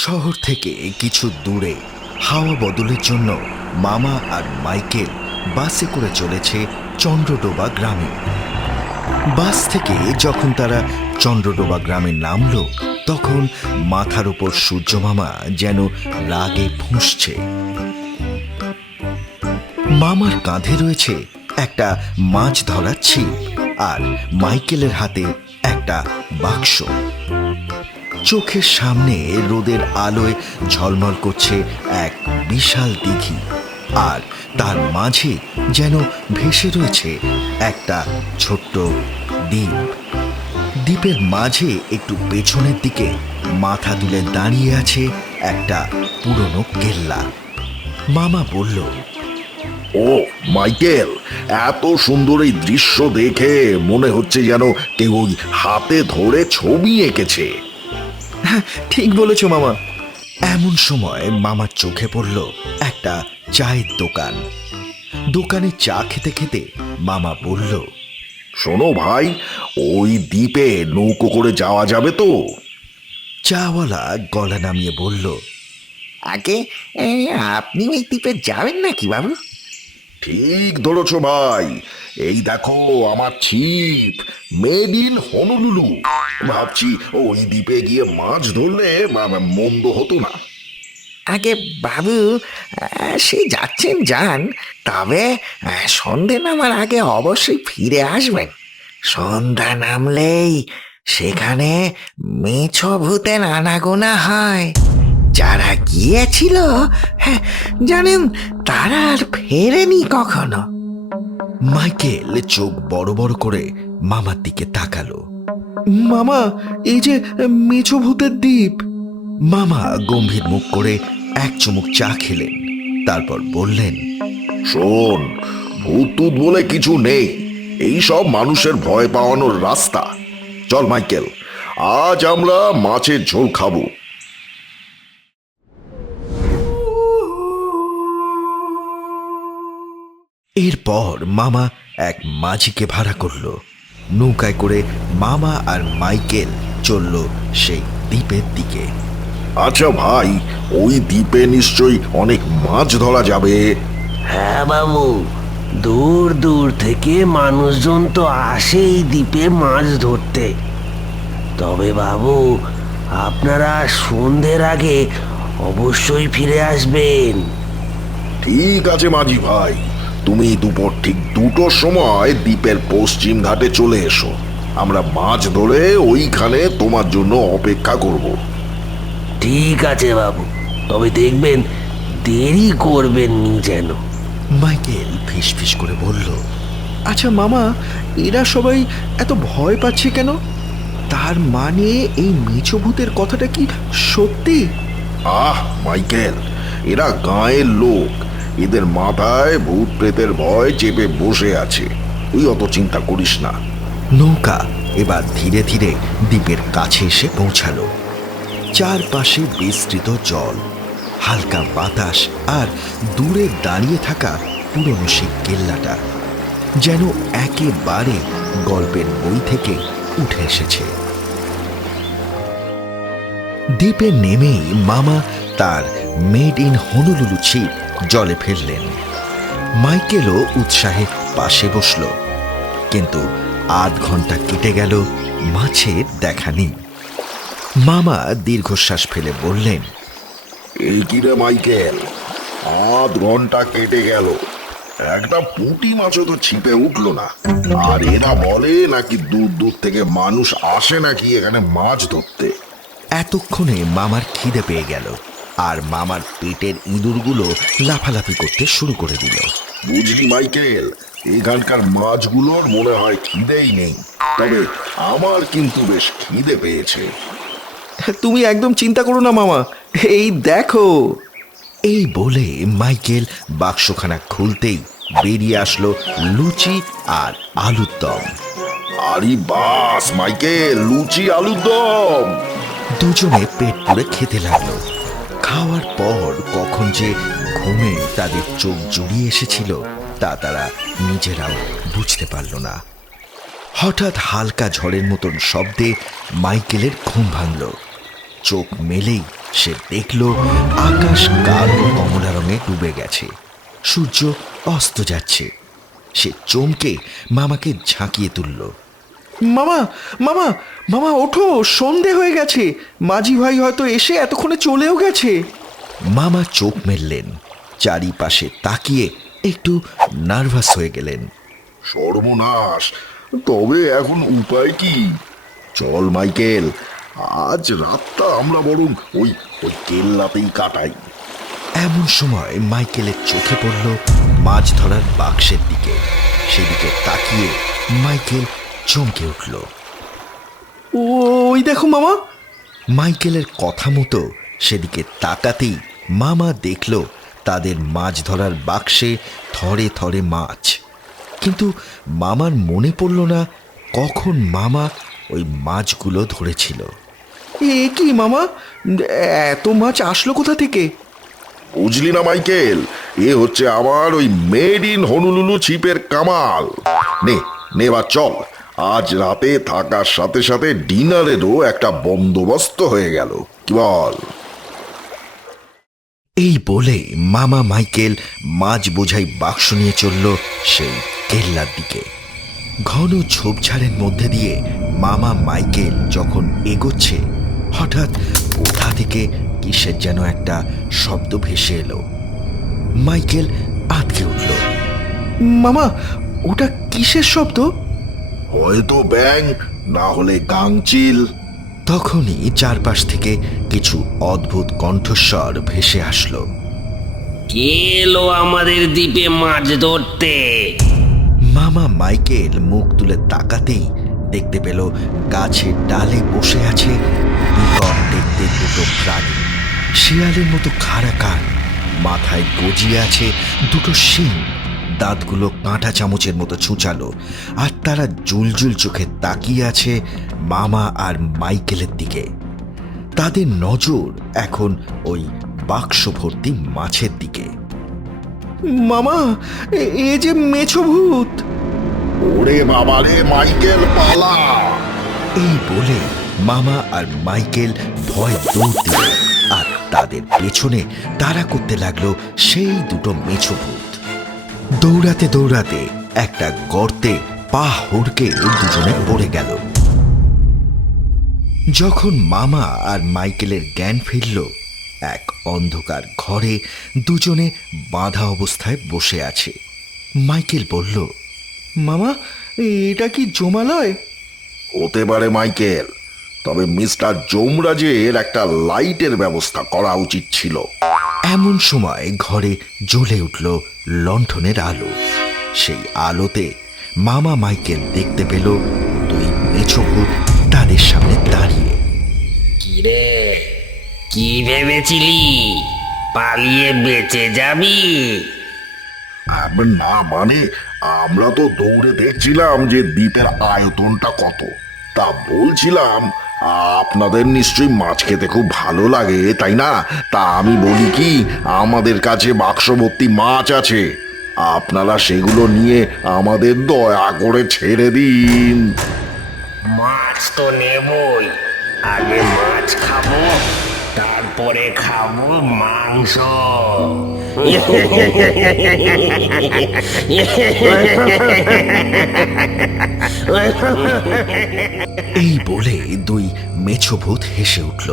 শহর থেকে কিছু দূরে হাওয়া বদলের জন্য মামা আর মাইকেল বাসে করে চলেছে চন্দ্রডোবা গ্রামে। বাস থেকে যখন তারা চন্দ্রডোবা গ্রামে নামলো, তখন মাথার উপর সূর্য মামা যেন রাগে ফুঁসছে। মামার কাঁধে রয়েছে একটা মাছ ধরার ছিপ, আর মাইকেলের হাতে একটা বাক্স। চোখের সামনে রোদের আলোয় ঝলমল করছে এক বিশাল দিঘি, আর তার মাঝে যেন ভেসে রয়েছে একটা ছোট্ট দ্বীপ। দ্বীপের মাঝে একটু পেছনের দিকে মাথা তুলে দাঁড়িয়ে আছে একটা পুরনো কেল্লা। মামা বলল, ও মাইকেল, এত সুন্দর এই দৃশ্য দেখে মনে হচ্ছে যেন কেউ ওই হাতে ধরে ছবি এঁকেছে। হ্যাঁ, ঠিক বলেছ মামা। এমন সময় মামার চোখে পড়ল একটা চায়ের দোকান। দোকানে চা খেতে খেতে মামা বলল, শোনো ভাই, ওই দ্বীপে নৌকো করে যাওয়া যাবে তো? চাওয়ালা গলা নামিয়ে বলল, আগে আপনি ওই দ্বীপে যাবেন নাকি বাবু? ঠিক ধরেছ ভাই, এই দেখো আমার ছিপ, মেড ইন হনুলুলু। ভাবছি ওই দ্বীপে গিয়ে মাছ ধরলে মন্দ হতো না। আগে বাবু, সে যাচ্ছেন যান, তবে সন্ধে নামার আগে অবশ্যই ফিরে আসবেন। সন্ধ্যা নামলেই সেখানে মেছো ভূতের আনাগোনা হয়। যারা গিয়েছিল, জানেন, তারা আর ফেরেনি কখনো। মাইকেল চোখ বড় বড় করে মামার দিকে তাকালো। মামা, এই যে মেছো ভূতের দ্বীপ। মামা গম্ভীর মুখ করে এক চুমুক চা খেলেন, তারপর বললেন, শোন, ভূত টুত বলে কিছু নেই, এই সব মানুষের ভয় পাওয়ানোর রাস্তা। চল মাইকেল, আজ আমরা মাছের ঝোল খাবো। এরপর মামা এক মাঝিকে ভাড়া করলো। নৌকায় করে মামা আর মাইকেল চলল সেই দ্বীপের দিকে। আচ্ছা ভাই, ওই দ্বীপে নিশ্চয়ই অনেক মাছ ধরা যাবে। হ্যাঁ বাবু, দূর দূর থেকে মানুষজন তো আসে এই দ্বীপে মাছ ধরতে। তবে বাবু, আপনারা সন্ধ্যের আগে অবশ্যই ফিরে আসবেন। ঠিক আছে মাঝি ভাই, তুমি দুপুর ঠিক 2টোর সময় দ্বীপের পশ্চিম ঘাটে চলে এসো। আমরা মাছ ধরে ওইখানে তোমার জন্য অপেক্ষা করব। ঠিক আছে বাবু, তবে দেখবেন দেরি করবেন নি যেন। মাইকেল ফিসফিস করে বলল, আচ্ছা মামা, এরা সবাই এত ভয় পাচ্ছে কেন? তার মানে এই মেছো ভূতের কথাটা কি সত্যি? আহ মাইকেল, এরা গাঁয়ের লোক, এদের মাথায় ভূত প্রেতের ভয় চেপে বসে আছে। তুই অত চিন্তা করিস না। নৌকা এবার ধীরে ধীরে দ্বীপের কাছে এসে পৌঁছালো। চারপাশে বিস্তৃত জল, হালকা বাতাস, আর দূরে দাঁড়িয়ে থাকা পুরনো সেই কেল্লাটা যেন একেবারে গল্পের বই থেকে উঠে এসেছে। দ্বীপে নেমেই মামা তার মেড ইন হনুলুলু ছিপ জলে ফেললেন। মাইকেলও উৎসাহে পাশে বসল, কিন্তু 8 ঘন্টা কেটে গেল, মাছের দেখা নেই। মামা দীর্ঘশ্বাস ফেলে বললেন, এই কি রে মাইকেল, 8 ঘন্টা কেটে গেল, একটা পুঁটি মাছও তো ছিপে উঠলো না। আর এরা বলে নাকি দূর দূর থেকে মানুষ আসে নাকি এখানে মাছ ধরতে। এতক্ষণে মামার খিদে পেয়ে গেল, আর মামার পেটের ইঁদুরগুলো লাফালাফি করতে শুরু করে দিল। বুঝলি মাইকেল, এখানকার মাছগুলোর মনে হয় খিদেই নেই, তবে আমার কিন্তু বেশ খিদে পেয়েছে। তুমি একদম চিন্তা করো না মামা, এই দেখো। এই বলে মাইকেল বাক্সখানা খুলতেই বেরিয়ে আসলো লুচি আর আলুর দম। আরে বাস মাইকেল, লুচি আলুর দম। দুজনে পেট পুরে খেতে লাগলো। খাওয়ার পর কখন যে ঘুমে তাদের চোখ জুড়িয়ে এসেছিল তা তারা নিজেরাও বুঝতে পারল না। হঠাৎ হালকা ঝড়ের মতন শব্দে মাইকেলের ঘুম ভাঙল। চোখ মেলেই সে দেখল আকাশ গাঢ় কমলা রঙে ডুবে গেছে, সূর্য অস্ত যাচ্ছে। সে চমকে মামাকে ঝাঁকিয়ে তুলল। মামা মামা মামা ওঠো, সন্ধে হয়ে গেছে, মাঝি ভাই হয়তো এসে এতক্ষণে চলেও গেছে। মামা চোখ মেললেন, চারিপাশে তাকিয়ে একটু নার্ভাস হয়ে গেলেন। সর্বনাশ, তবে এখন উপায় কি? চল মাইকেল, আজ রাতটা আমরা বরং ওই ওই কেল্লাতেই কাটাই। এমন সময় মাইকেলের চোখে পড়ল মাছ ধরার বাক্সের দিকে। সেদিকে তাকিয়ে মাইকেল চমকে উঠল। ওই দেখো মামা। মাইকেলের কথা মতো সেদিকে তাকাতেই মামা দেখল তাদের মাছ ধরার বাক্সে থরে থরে মাছ। কিন্তু মামার মনে পড়ল না কখন মামা ওই মাছগুলো ধরেছিল। এ কি মামা, এত মাছ আসলো কোথা থেকে? বুঝলি না মাইকেল, এ হচ্ছে আবার ওই মেড ইন হনুলুলু ছিপের কামাল। নে নে বা চল, আজ রাতে থাকার সাথে সাথে ডিনারেরও একটা বন্দোবস্ত হয়ে গেল, কি বল? এই বলে মামা মাইকেল মাছ বোঝাই বাক্স নিয়ে চলল সেই কেল্লার দিকে। ঘন ঝোপঝাড়ের মধ্যে দিয়ে মামা মাইকেল যখন এগোচ্ছে, হঠাৎ কোথা থেকে কিসের যেন একটা শব্দ ভেসে এলো। মাইকেল আটকে উঠল। মামা, ওটা কিসের শব্দ? হয়তো ব্যাঙ, না হলে গাংচিল। তখনই চারপাশ থেকে কিছু অদ্ভুত কণ্ঠস্বর ভেসে আসলো। কে এলো আমাদের দ্বীপে মাছ ধরতে? মামা মাইকেল মুখ তুলে তাকাতেই দেখতে পেল গাছের ডালে বসে আছে বিকট দেখতে দুটো প্রাণী। শিয়ালের মতো খাড়া কান, মাথায় গজিয়ে আছে দুটো শিং, দাঁতগুলো কাঁটা চামচের মতো ছুঁচালো, আর তারা জুলজুল চোখে তাকিয়ে আছে মামা আর মাইকেলের দিকে। তাদের নজর এখন ওই বাক্স ভর্তি মাছের দিকে। মামা, এ যে মেছো ভূত। ওরে বাবারে মাইকেল, পালা! এই বলে মামা আর মাইকেল ভয় দৌড় দিল, আর তাদের পেছনে তাড়া করতে লাগলো সেই দুটো মেছো ভূত। দৌড়াতে দৌড়াতে একটা গর্তে পা হুড়কে দুজনে পড়ে গেল। যখন মামা আর মাইকেলের জ্ঞান ফিরল, এক অন্ধকার ঘরে দুজনে বাঁধা অবস্থায় বসে আছে। মাইকেল বলল, মামা, এটা কি জমালয়? হতে পারে মাইকেল, তবে মিস্টার যমরাজের একটা লাইটের ব্যবস্থা করা উচিত ছিল। এমন সময় ঘরে জ্বলে উঠল লণ্ঠনের আলো। সেই আলোতে মামা মাইকেল দেখতে পেল দুই মেছো ভূত তাদের সামনে দাঁড়িয়ে। কিরে, কি ভেবেছিলি পালিয়ে বেঁচে যাবি? না মানে, আমরা তো দৌড়ে দেখছিলাম যে দ্বীপের আয়তনটা কত। তা বলছিলাম, আপনাদের নিশ্চয়ই মাছ খেতে খুব ভালো লাগে, তাই না? তা আমি বলি কি, আমাদের কাছে বাক্স ভর্তি মাছ আছে, আপনারা সেগুলো নিয়ে আমাদের দয়া করে ছেড়ে দিন। মাছ তো নেবই, আগে মাছ খাবো, তারপরে খাবো মাংস। এই বলে দুই মেছো ভূত হেসে উঠল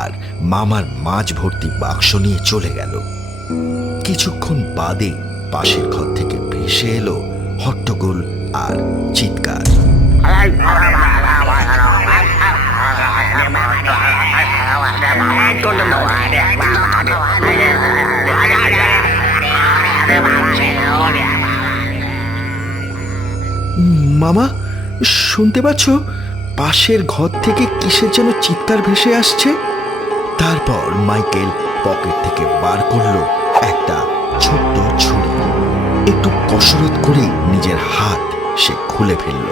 আর মামার মাছ ভর্তি বাক্স নিয়ে চলে গেল। কিছুক্ষণ বাদে পাশের ঘর থেকে ভেসে এলো হট্টগোল আর চিৎকার। মামা, শুনতে পাচ্ছ? পাশের ঘর থেকে কিসের যেন চিৎকার ভেসে আসছে। তারপর মাইকেল পকেট থেকে বার করলো একটা ছোট্ট ছুরি। একটু কসরত করে নিজের হাত সে খুলে ফেলল।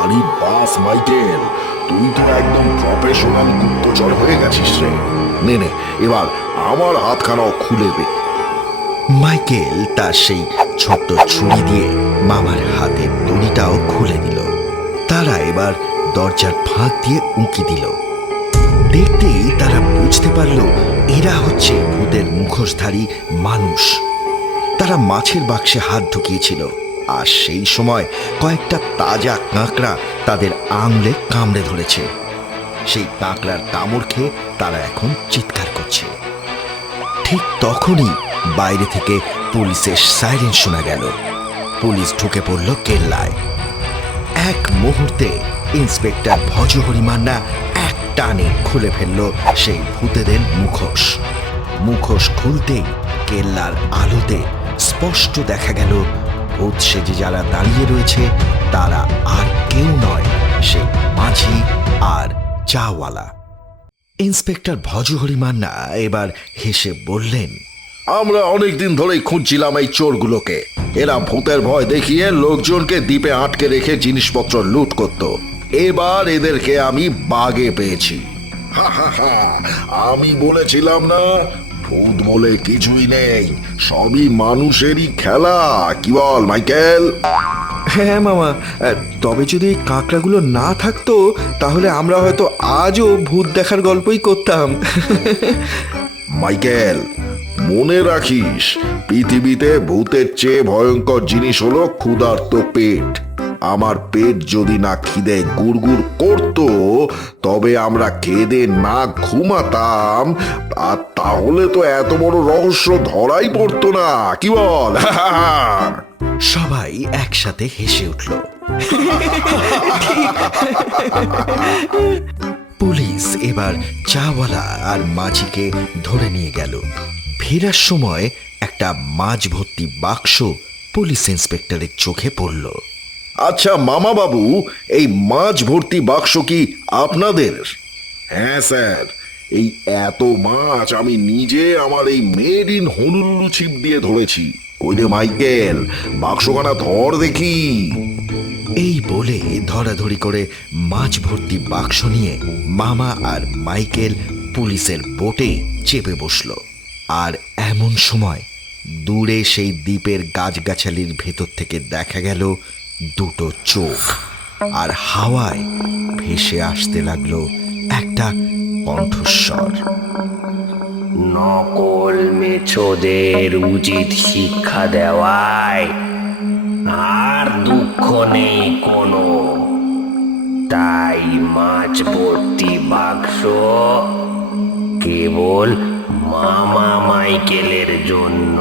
আরে বাস মাইকেল, তুই তো একদম প্রফেশনাল গুপ্তচর হয়ে গেছিস রে। নে নে, এবার আমার হাতখানাও খুলে দে। মাইকেল তার সেই ছোট্ট ছুরি দিয়ে মামার হাতের দড়িটাও খুলে দিল। তারা এবার দরজার ফাঁক দিয়ে উঁকি দিল। দেখতেই তারা বুঝতে পারল এরা হচ্ছে ভূতের মুখোশধারী মানুষ। তারা মাছের বাক্সে হাত ঢুকিয়েছিল, আর সেই সময় কয়েকটা তাজা কাঁকড়া তাদের আঙুলে কামড়ে ধরেছে। সেই কাঁকড়ার কামড় খেয়ে তারা এখন চিৎকার করছে। ঠিক তখনই বাইরে থেকে পুলিশের সাইরেন শোনা গেল। পুলিশ ঢুকে পড়ল কেল্লায়। এক মুহূর্তে ইন্সপেক্টর ভজহরি মান্না এক টানে খুলে ফেলল সেই ভূতেদের মুখোশ। মুখোশ খুলতেই কেল্লার আলোতে স্পষ্ট দেখা গেল ভূত সেজে যারা দাঁড়িয়ে রয়েছে তারা আর কেউ নয়, সেই মাঝি আর চাওয়ালা। ইন্সপেক্টর ভজহরি মান্না এবার হেসে বললেন, আমরা অনেকদিন ধরেই খুঁজছিলাম এই চোরগুলোকে। এরা ভূতের ভয় দেখিয়ে লোকজনকে দ্বীপে আটকে রেখে জিনিসপত্র লুট করত। এবার এদেরকে আমি বাগে পেয়েছি। হা হা হা, আমি বলেছিলাম না ভূত বলে কিছুই নেই, সবই মানুষেরই খেলা। কি বল মাইকেল? হ্যাঁ মামা, তবে যদি এই কাঁকড়াগুলো না থাকতো তাহলে আমরা হয়তো আজও ভূত দেখার গল্পই করতাম। মাইকেল, মনে রাখিস পৃথিবীতে ভূতের চেয়ে ভয়ঙ্কর জিনিস হলো ক্ষুধার্ত পেট। আমার পেট যদি না খিদে গুড়গুড় করতো তবে আমরা কেঁদে না ঘুমাতাম, আর তাহলে তো এত বড় রহস্য ধরাই পড়তো না। কি বল? সবাই একসাথে হেসে উঠল। পুলিশ এবার চাওয়ালা আর মাঝিকে ধরে নিয়ে গেল। ফেরার সময় একটা মাছ ভর্তি বাক্স পুলিশ ইন্সপেক্টরের চোখে পড়ল। আচ্ছা মামা বাবু, এই মাছ ভর্তি বাক্স কি আপনাদের? হ্যাঁ স্যার, এই এত মাছ আমি নিজে আমার এই মেড ইন হনুলুলু ছিপ দিয়ে ধরেছি। ওই রে মাইকেল, বাক্সখানা ধর দেখি। এই বলে ধরাধরি করে মাছ ভর্তি বাক্স নিয়ে মামা আর মাইকেল পুলিশের বোটে চেপে বসল। আর এমন সময় দূরে সেই দ্বীপের গাছগাছালির ভেতর থেকে দেখা গেল দুটো চোখ, আর হাওয়ায় ভেসে আসতে লাগলো একটা কণ্ঠস্বর। নকল মেছোদের উচিত শিক্ষা দেওয়ায় আর দুঃখ নেই কোনো। তাই মাছ ভর্তি বাক্স কেবল মামা মাইকেলের জন্য।